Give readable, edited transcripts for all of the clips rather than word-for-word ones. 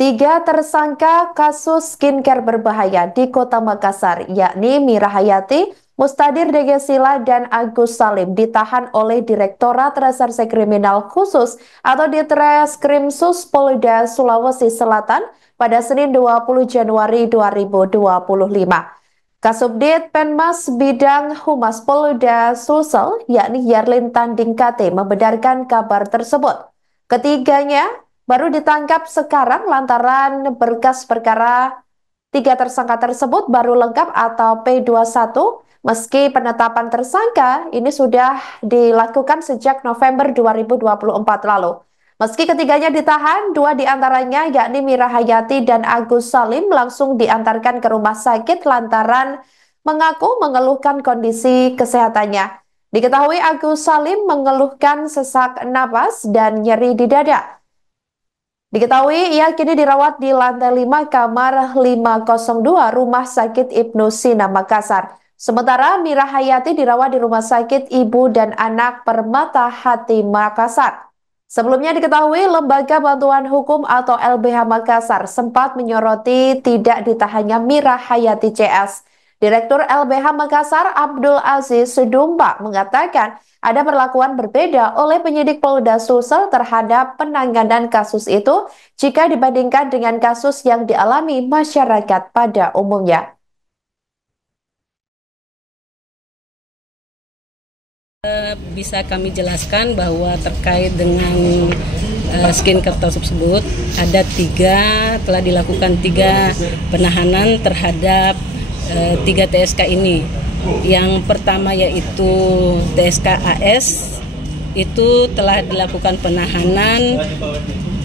Tiga tersangka kasus skincare berbahaya di Kota Makassar, yakni Mira Hayati, Mustadir Degesila, dan Agus Salim ditahan oleh Direktorat Reserse Kriminal Khusus atau Ditreskrimsus Polda Sulawesi Selatan pada Senin 20 Januari 2025. Kasubdit Penmas Bidang Humas Polda Sulsel, yakni Yarlin Tanding KT, membenarkan kabar tersebut. Ketiganya baru ditangkap sekarang lantaran berkas perkara tiga tersangka tersebut baru lengkap atau P21, meski penetapan tersangka ini sudah dilakukan sejak November 2024 lalu. Meski ketiganya ditahan, dua diantaranya yakni Mira Hayati dan Agus Salim langsung diantarkan ke rumah sakit lantaran mengaku mengeluhkan kondisi kesehatannya. Diketahui Agus Salim mengeluhkan sesak napas dan nyeri di dada. Diketahui ia kini dirawat di lantai 5 kamar 502 Rumah Sakit Ibnu Sina Makassar. Sementara Mira Hayati dirawat di Rumah Sakit Ibu dan Anak Permata Hati Makassar. Sebelumnya diketahui Lembaga Bantuan Hukum atau LBH Makassar sempat menyoroti tidak ditahannya Mira Hayati CS. Direktur LBH Makassar Abdul Aziz Sudumba mengatakan ada perlakuan berbeda oleh penyidik Polda Sulsel terhadap penanganan kasus itu jika dibandingkan dengan kasus yang dialami masyarakat pada umumnya. Bisa kami jelaskan bahwa terkait dengan skincare tersebut ada telah dilakukan tiga penahanan terhadap tiga TSK ini. Yang pertama yaitu TSK AS, itu telah dilakukan penahanan,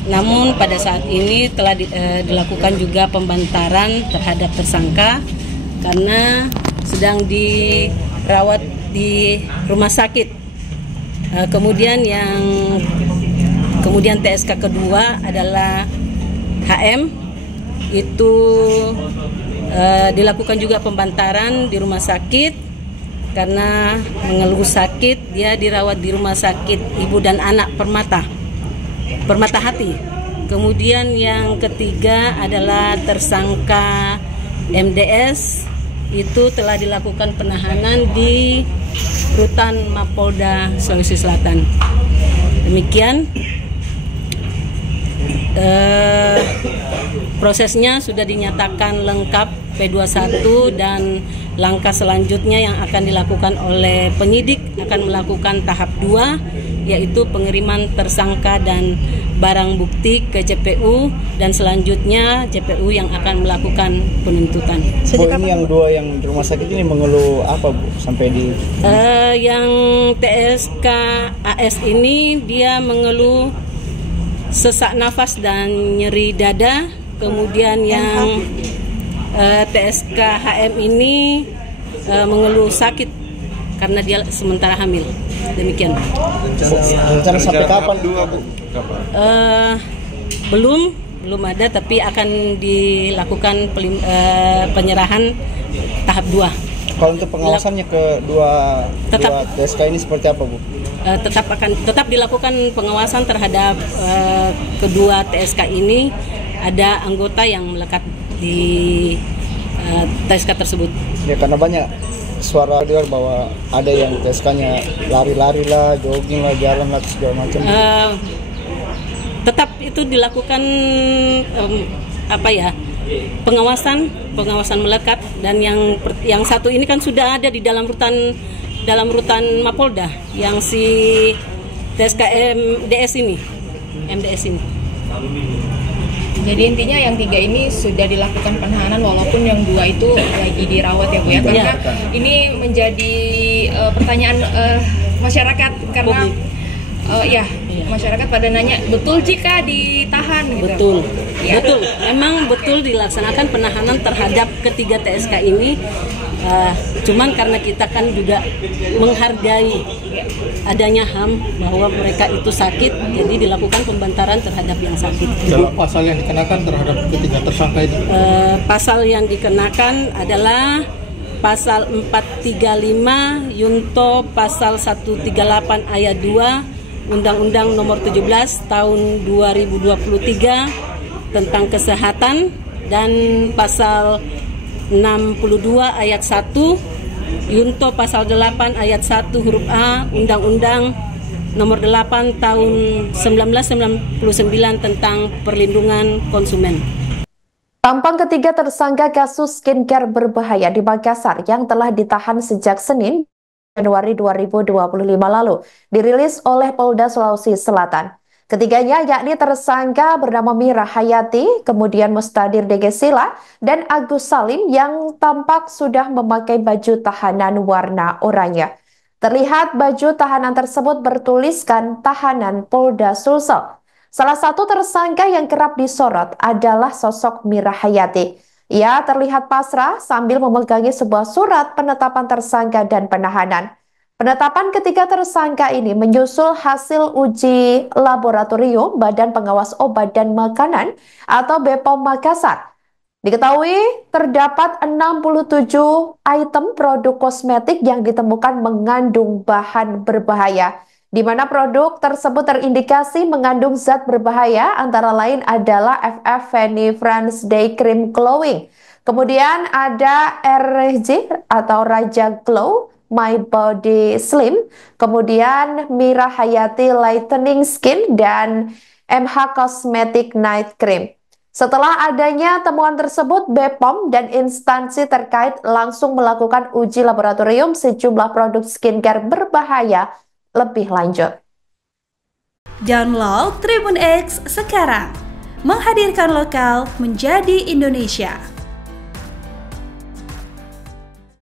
namun pada saat ini telah dilakukan juga pembantaran terhadap tersangka karena sedang dirawat di rumah sakit. Kemudian TSK kedua adalah HM, itu dilakukan juga pembantaran di rumah sakit karena mengeluh sakit. Dia dirawat di Rumah Sakit Ibu dan Anak Permata Hati. Kemudian yang ketiga adalah tersangka MDS, itu telah dilakukan penahanan di Rutan Mapolda Sulawesi Selatan. Demikian prosesnya sudah dinyatakan lengkap P21 dan langkah selanjutnya yang akan dilakukan oleh penyidik akan melakukan tahap 2, yaitu pengiriman tersangka dan barang bukti ke JPU dan selanjutnya JPU yang akan melakukan penuntutan. Bu, ini yang dua yang di rumah sakit ini mengeluh apa, Bu, sampai di yang TSK AS ini dia mengeluh sesak nafas dan nyeri dada. Kemudian yang TSK HM ini mengeluh sakit karena dia sementara hamil. Demikian. Rencana sampai kapan, Bu? Belum ada, tapi akan dilakukan penyerahan tahap 2. Kalau untuk pengawasannya ke dua TSK ini seperti apa, Bu? Tetap dilakukan pengawasan terhadap kedua TSK ini. Ada anggota yang melekat di TSK tersebut. Ya, karena banyak suara dengar bahwa ada yang TSK-nya lari-lari lah, jogging lah, jalan lah, segala macam. Tetap itu dilakukan pengawasan melekat, dan yang satu ini kan sudah ada di dalam rutan Mapolda yang si TSK MDS ini. Jadi intinya yang tiga ini sudah dilakukan penahanan walaupun yang dua itu lagi dirawat ya, Bu, ya, karena ini menjadi pertanyaan masyarakat karena masyarakat pada nanya betul jika ditahan gitu. Betul, memang betul dilaksanakan penahanan terhadap ketiga TSK ini. Cuman karena kita kan juga menghargai adanya HAM bahwa mereka itu sakit, jadi dilakukan pembantaran terhadap yang sakit. Kalau pasal yang dikenakan terhadap ketiga tersangka itu? Pasal yang dikenakan adalah pasal 435 Yunto pasal 138 ayat 2 Undang-Undang Nomor 17 Tahun 2023 tentang kesehatan dan pasal 62 ayat 1 Yunto pasal 8 ayat 1 huruf A Undang-Undang Nomor 8 Tahun 1999 tentang Perlindungan Konsumen. Tampang ketiga tersangka kasus skincare berbahaya di Makassar yang telah ditahan sejak Senin Januari 2025 lalu dirilis oleh Polda Sulawesi Selatan. Ketiganya yakni tersangka bernama Mira Hayati, kemudian Mustadir Degesila, dan Agus Salim yang tampak sudah memakai baju tahanan warna oranye. Terlihat baju tahanan tersebut bertuliskan tahanan Polda Sulsel. Salah satu tersangka yang kerap disorot adalah sosok Mira Hayati. Ia terlihat pasrah sambil memegangi sebuah surat penetapan tersangka dan penahanan. Penetapan ketiga tersangka ini menyusul hasil uji laboratorium Badan Pengawas Obat dan Makanan atau BPOM Makassar. Diketahui terdapat 67 item produk kosmetik yang ditemukan mengandung bahan berbahaya, di mana produk tersebut terindikasi mengandung zat berbahaya antara lain adalah FF Fenifrance Day Cream Glowing. Kemudian ada RG atau Raja Glow My Body Slim, kemudian Mira Hayati Lightening Skin, dan MH Cosmetic Night Cream. Setelah adanya temuan tersebut, BPOM dan instansi terkait langsung melakukan uji laboratorium sejumlah produk skincare berbahaya lebih lanjut. Download Tribun X sekarang, menghadirkan lokal menjadi Indonesia.